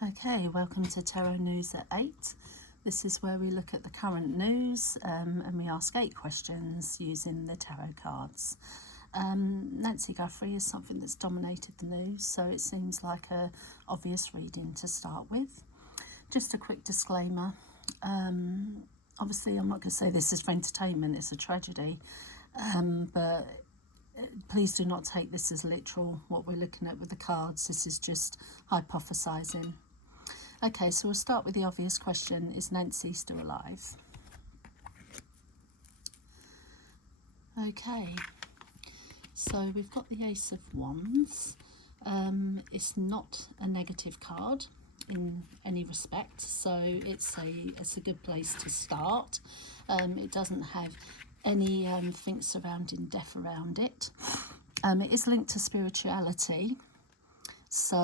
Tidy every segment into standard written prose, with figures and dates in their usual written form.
Okay, welcome to Tarot News at 8. This is where we look at the current news and we ask 8 questions using the tarot cards. Nancy Guthrie is something that's dominated the news, so it seems like a obvious reading to start with. Just a quick disclaimer. Obviously, I'm not going to say this is for entertainment, it's a tragedy, but please do not take this as literal, what we're looking at with the cards. This is just hypothesizing. Okay, so we'll start with the obvious question, is Nancy still alive? Okay, so we've got the Ace of Wands. It's not a negative card in any respect, so it's a good place to start. It doesn't have any things surrounding death around it. It is linked to spirituality, so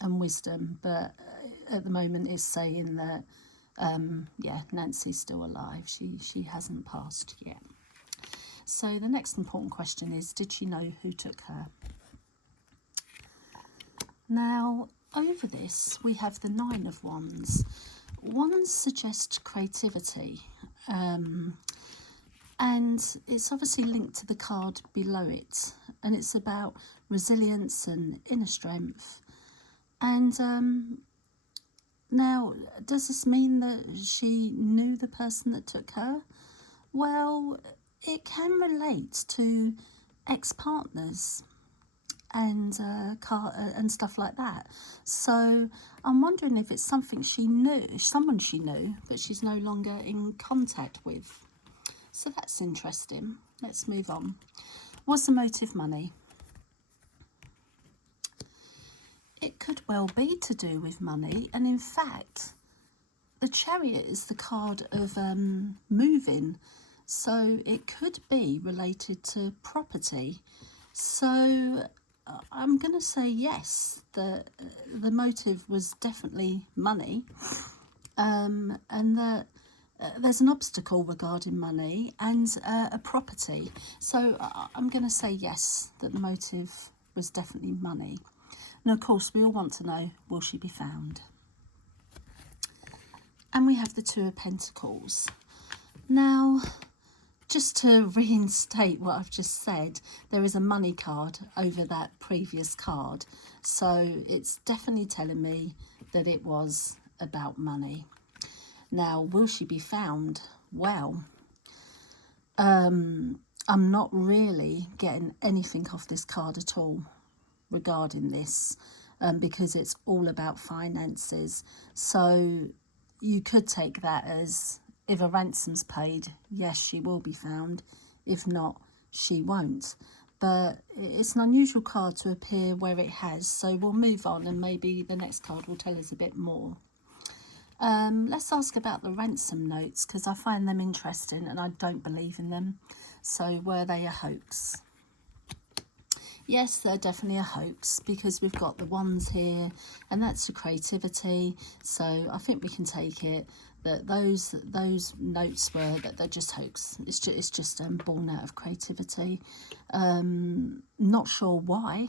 and wisdom, but at the moment it's saying that yeah, Nancy's still alive. She hasn't passed yet. So the next important question is, did she know who took her? Now, over this we have the Nine of Wands. Wands suggest creativity, and it's obviously linked to the card below it, and it's about resilience and inner strength. And now, does this mean that she knew the person that took her? Well, it can relate to ex-partners and stuff like that. So I'm wondering if it's something she knew, someone she knew, but she's no longer in contact with. So that's interesting. Let's move on. Was the motive money? It could well be to do with money, and in fact the Chariot is the card of moving, so it could be related to property. So I'm going to say yes, the motive was definitely money, and that there's an obstacle regarding money and a property. So I'm going to say yes, that the motive was definitely money. And of course, we all want to know, will she be found? And we have the Two of Pentacles. Now, just to reinstate what I've just said, there is a money card over that previous card. So it's definitely telling me that it was about money. Now, will she be found? Well, I'm not really getting anything off this card at all regarding this, because it's all about finances. So you could take that as, if a ransom's paid, yes, she will be found. If not, she won't. But it's an unusual card to appear where it has, so we'll move on and maybe the next card will tell us a bit more. Let's ask about the ransom notes, because I find them interesting and I don't believe in them. So were they a hoax? Yes, they're definitely a hoax, because we've got the wands here, and that's the creativity. So I think we can take it that those notes were that they're just hoax. It's just born out of creativity. Not sure why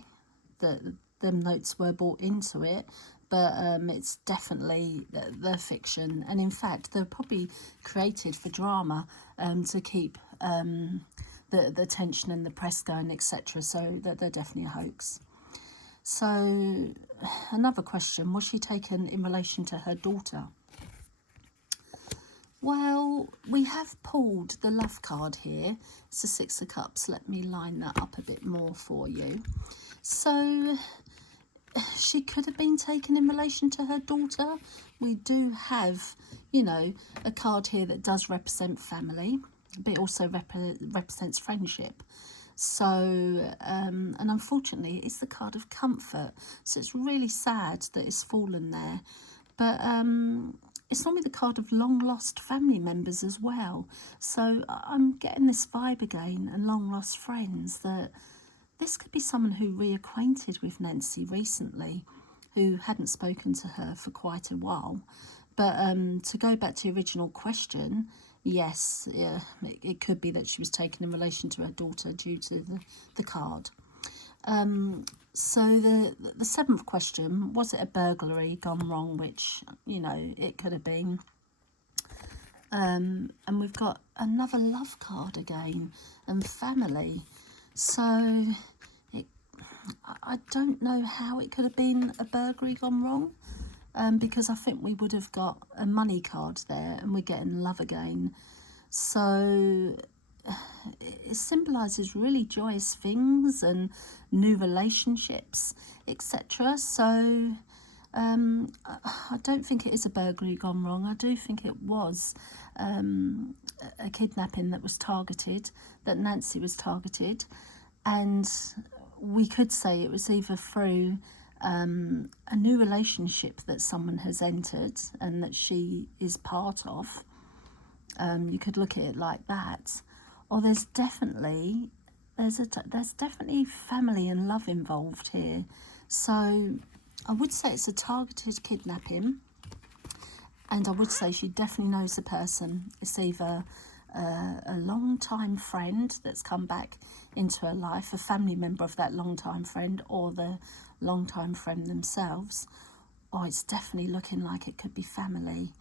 them notes were brought into it, but it's definitely they're fiction, and in fact they're probably created for drama, to keep the tension and the press going, etc. So that they're definitely a hoax. So another question, was she taken in relation to her daughter? Well, we have pulled the love card here. It's the Six of Cups. Let me line that up a bit more for you. So she could have been taken in relation to her daughter. We do have, you know, a card here that does represent family, but it also represents friendship. So, and unfortunately, it's the card of comfort. So it's really sad that it's fallen there. But it's normally the card of long-lost family members as well. So I'm getting this vibe again, and long-lost friends, that this could be someone who reacquainted with Nancy recently, who hadn't spoken to her for quite a while. But to go back to the original question, yes, yeah, it could be that she was taken in relation to her daughter due to the card. So the seventh question, was it a burglary gone wrong, which, you know, it could have been. And we've got another love card again, and family. So I don't know how it could have been a burglary gone wrong, because I think we would have got a money card there, and we're getting love again. So it symbolises really joyous things and new relationships, etc. So I don't think it is a burglary gone wrong. I do think it was a kidnapping that was targeted, that Nancy was targeted, and we could say it was either through a new relationship that someone has entered and that she is part of. You could look at it like that, or there's definitely family and love involved here. So I would say it's a targeted kidnapping, and I would say she definitely knows the person. It's either a long-time friend that's come back into her life, a family member of that long-time friend, or the long-time friend themselves, or it's definitely looking like it could be family.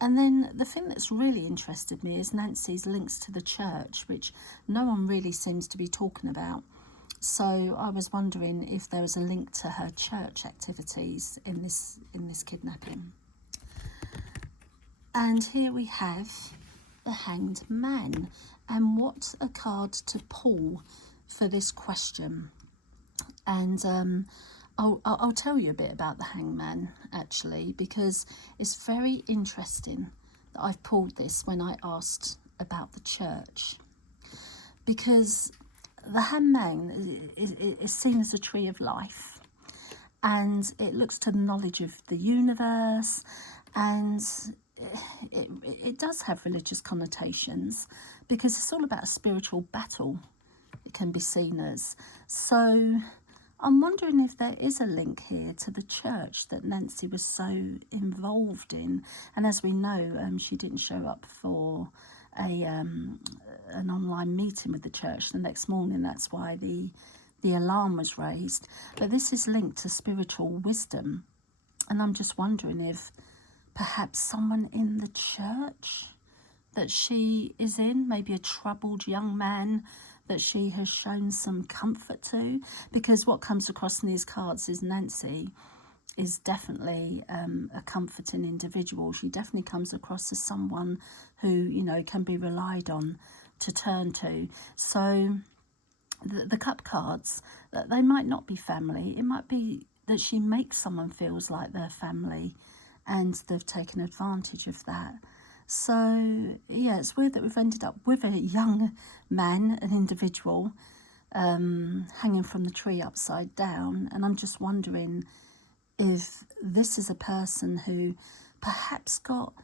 And then the thing that's really interested me is Nancy's links to the church, which no one really seems to be talking about. So I was wondering if there was a link to her church activities in this kidnapping. And here we have the Hanged Man. And what a card to pull for this question. And I'll tell you a bit about the Hangman, actually, because it's very interesting that I've pulled this when I asked about the church. Because the Hangman is seen as a tree of life, and it looks to the knowledge of the universe, and it does have religious connotations, because it's all about a spiritual battle, it can be seen as. So I'm wondering if there is a link here to the church that Nancy was so involved in. And as we know, she didn't show up for an online meeting with the church the next morning. That's why the alarm was raised. But this is linked to spiritual wisdom. And I'm just wondering if perhaps someone in the church that she is in, maybe a troubled young man that she has shown some comfort to, because what comes across in these cards is Nancy is definitely a comforting individual. She definitely comes across as someone who, you know, can be relied on to turn to. So the cup cards, they might not be family. It might be that she makes someone feels like their family, and they've taken advantage of that. So yeah, it's weird that we've ended up with a young man, an individual, hanging from the tree upside down. And I'm just wondering if this is a person who perhaps got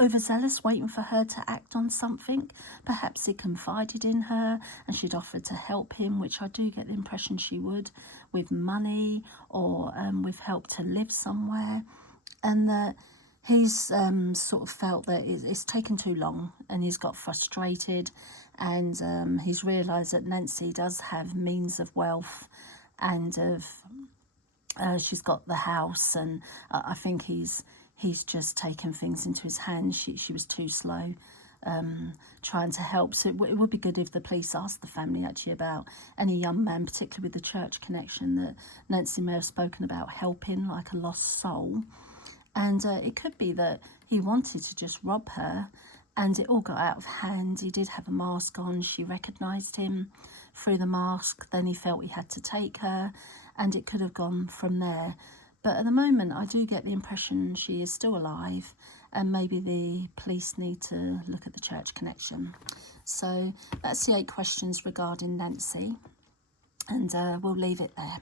overzealous, waiting for her to act on something. Perhaps he confided in her and she'd offered to help him, which I do get the impression she would, with money or with help to live somewhere, and that he's sort of felt that it's taken too long, and he's got frustrated, and he's realised that Nancy does have means of wealth, and she's got the house, and I think he's just taken things into his hands. She was too slow trying to help. So it would be good if the police asked the family actually about any young man, particularly with the church connection, that Nancy may have spoken about helping, like a lost soul. And it could be that he wanted to just rob her, and it all got out of hand. He did have a mask on. She recognised him through the mask. Then he felt he had to take her, and it could have gone from there. But at the moment, I do get the impression she is still alive, and maybe the police need to look at the church connection. So that's the 8 questions regarding Nancy, and we'll leave it there.